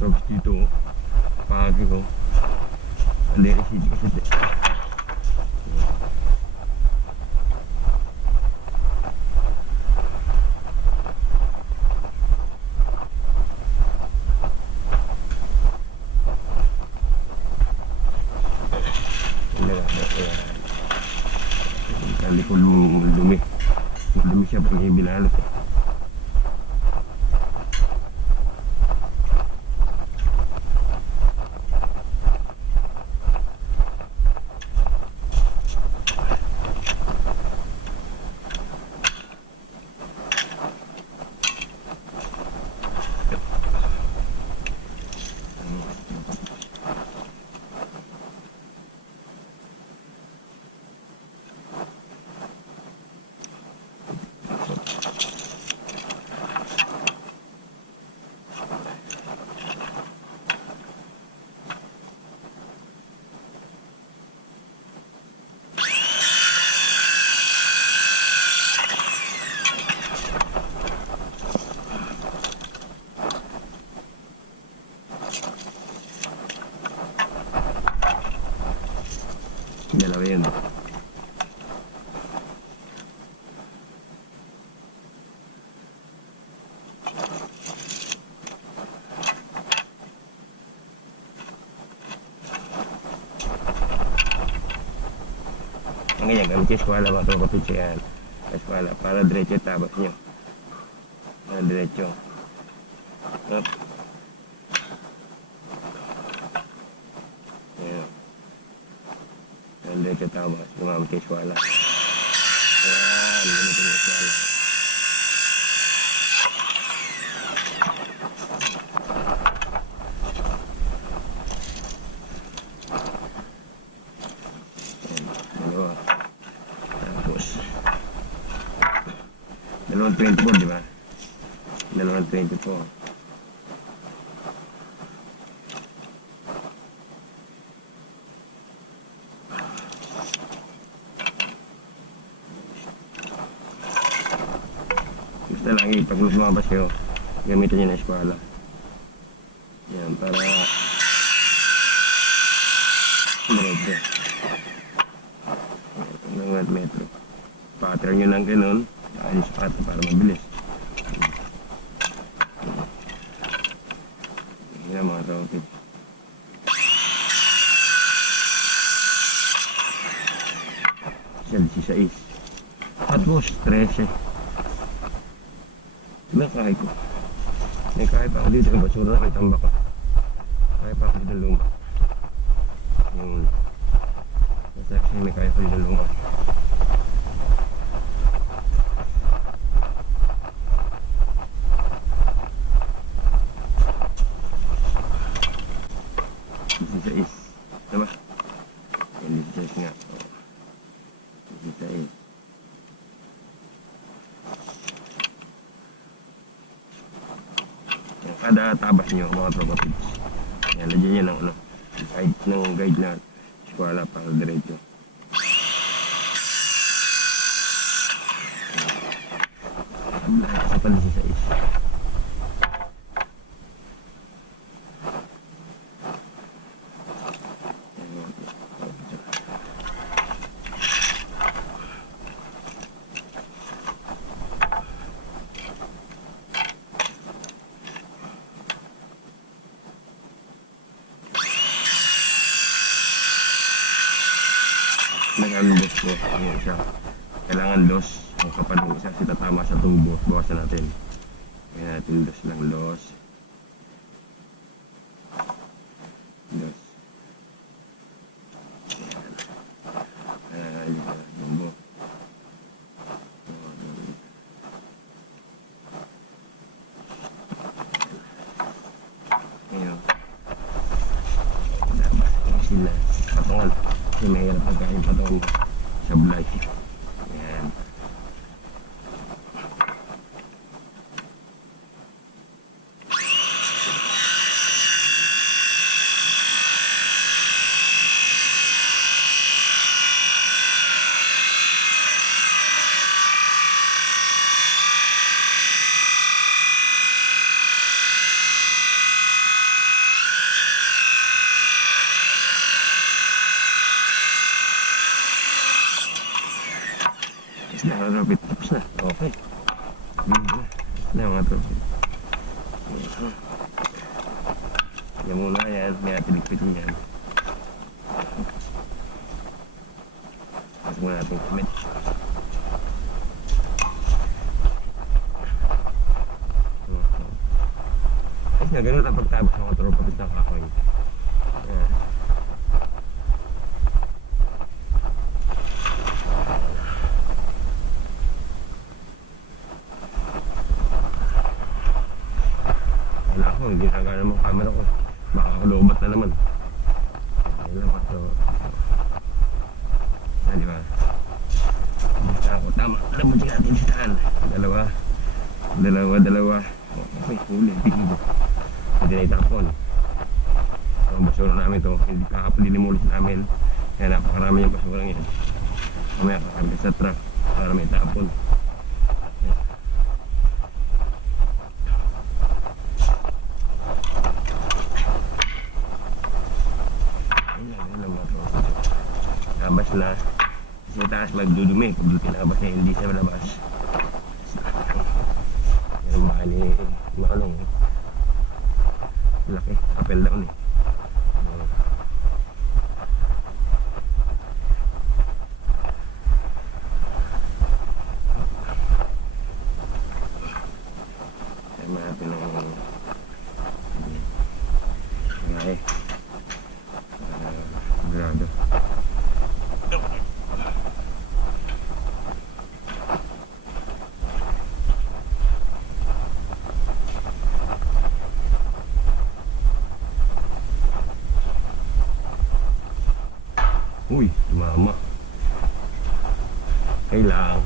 Tapos dito, pagi ko. Hindi, kasi kali ko dumi. Dumi siya pag binalot eh. Dalawa yun. Ang ganyan, gamit yung eskwala mga kapatid siya yan. Eskwala, para diretso tabas nyo. Para diretso. Up. Ayan. Para diretso tabas, gumamit yung eskwala. Ayan, gamit yung eskwala. Dalawang 24, di ba? Dalawang 24. Basta lang pag lumabas kayo, gamitin nyo na eskwala. Yan, para diretso. Ng metro. Pattern nyo lang ganun. Ayos pattern para mabilis. Yan mga kapatid. Siya 16. Tapos 13. Nakakain ko. May kahit ako dito yung basura, nakitambak ka. Kahit pa ako dito luma. Yung kasi may kahit pa dito luma. Is, diba? Yung 16 nga. 16. Kada tabas nyo mga kapatids, yan, lagyan nyo ng ano, guide na eskwala para diretso. Sa palisi sa is. Ang dos ko, yung isa. Kailangan dos. Ang kapal ng isa, si tatama sa tubo. Bawasan natin. Kaya natin dos lang, dos. Dos. Ayan. Tubo. Ayan. Dapat yung sila. Patungan. Kasi mahirap pagkain patungan sa bulay. Ayan. Yan muna yan, may atiligpitin yan. Pasok muna natin kamit. Kasi nga ganun ang pagtabas ng motor pagkit ng kahoy. Ayan. Wala ako, hindi nagana naman camera ko. Baka lobat na naman. Ayun lang ako. Di ba? Basta ako, tama. Labutin natin si Saan. Dalawa. Okay, huli. Tingin ko. Hindi na itapon. Ang basura namin to. Hindi kakapon dinimulis namin. Kaya napakarami yung basura yan. Mamaya kakarga sa truck para may itapon. Labas na sa taas magdudumi pag pinabas niya hindi siya malabas. Yan ba ni Manong laki apel down eh. Ay marami ng ngay grado. Uy, mama. Kailang.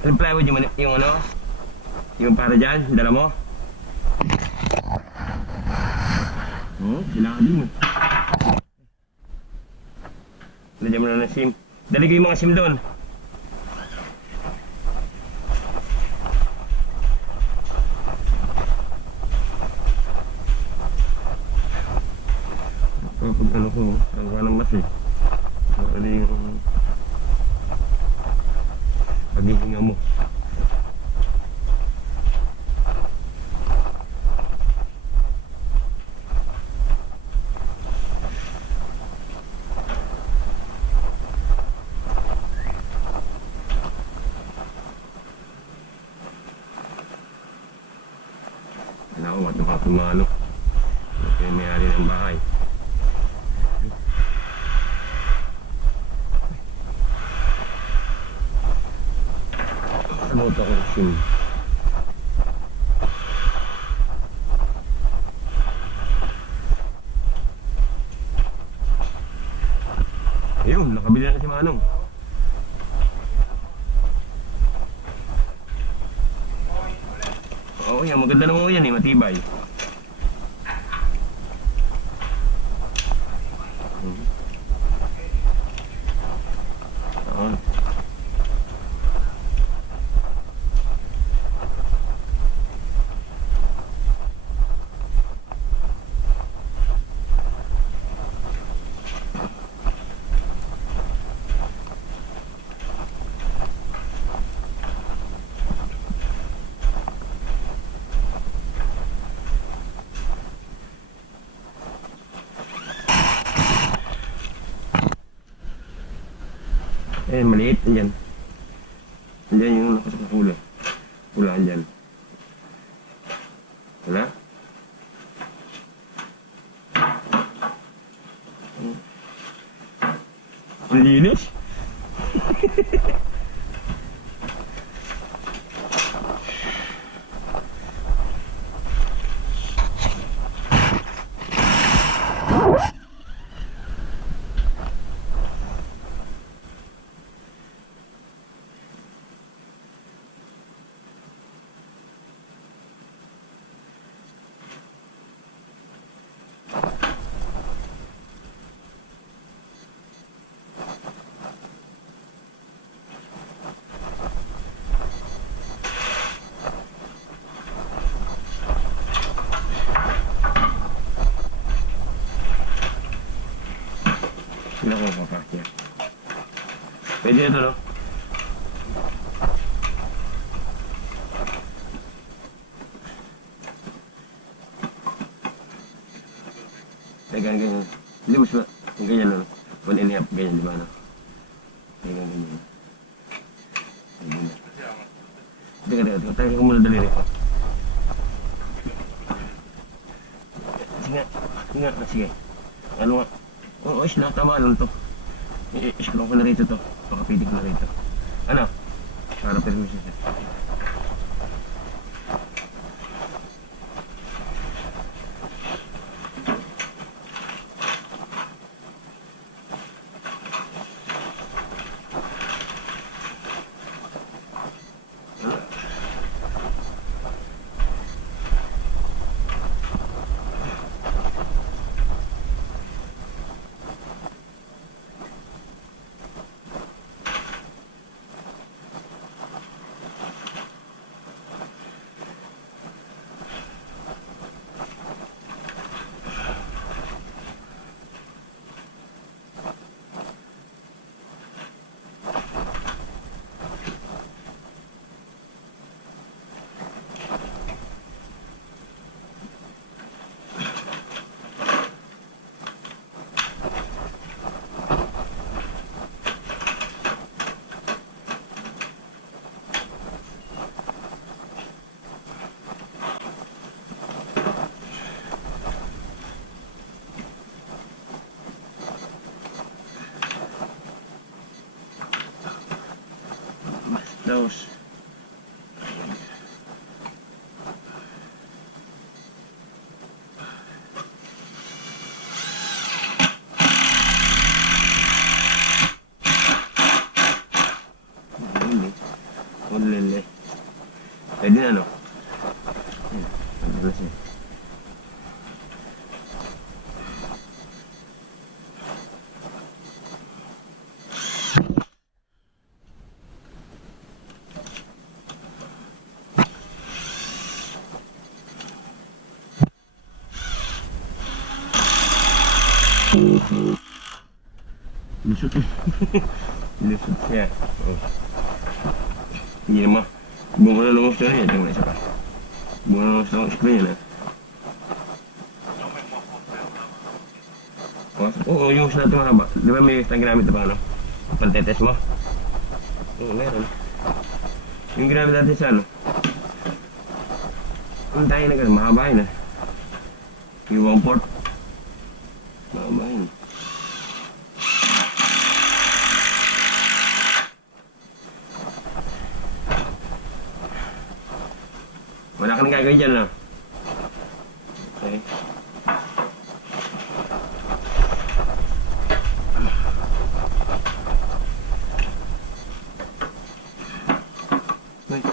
Yung plywood yung ano? Yung para dyan, dala mo? Kailangan din. Lagyan mo na ng SIM. Dali ko yung mga SIM doon. Pag ano ko, ang ng mas eh. Ano yung paghihinga mo. Kailangan ko matupang tumalo. Kaya may-ari ng bahay. Ano ito akong SIM? Ayun, nakabili na si Manong. Oo yan, maganda naman yan eh, matibay. Oo. Eh, maliit. Andyan. Andyan yung nakasok na hula. Hula andyan. Wala? Ang linis? Sila ko kakakya. Pwede ito, no? Ganyan. Hindi mas ganyan, no? 1.5, ganyan, di ba, no? Ganyan. Teka. Tayo ko muna dali rito. Sige. Ano nga? Oo, tama lang to. I-scroll ko na rito to. Pakapitik ko na rito. Ano? Para permission siya. Tapos, ulele. Pwede na, no? Ano na siya? Lusot eh. Lusot siya. Oh. Hindi naman. Bunga na lumos na yan. Tengok isa pa. Bunga na lumos na spray yan. Oo, yung gusto natin mahaba. Di ba may ginamit na pa ano? Pantetes mo? Oo, meron. Yung ginamit natin sa ano? Ang tayo na gano'n, mahaba yun ah. Yung 1/4. Mahaba yun. Wala ka nang gagawin dyan, no? Okay.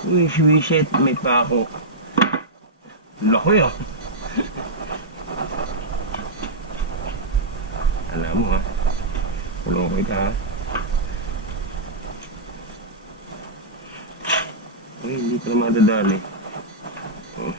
Uy, shit, may pa ako. Laki, ah. Alam mo, ha? Kulong ko ika, ha? Uy, hindi ko na madadali. Oh,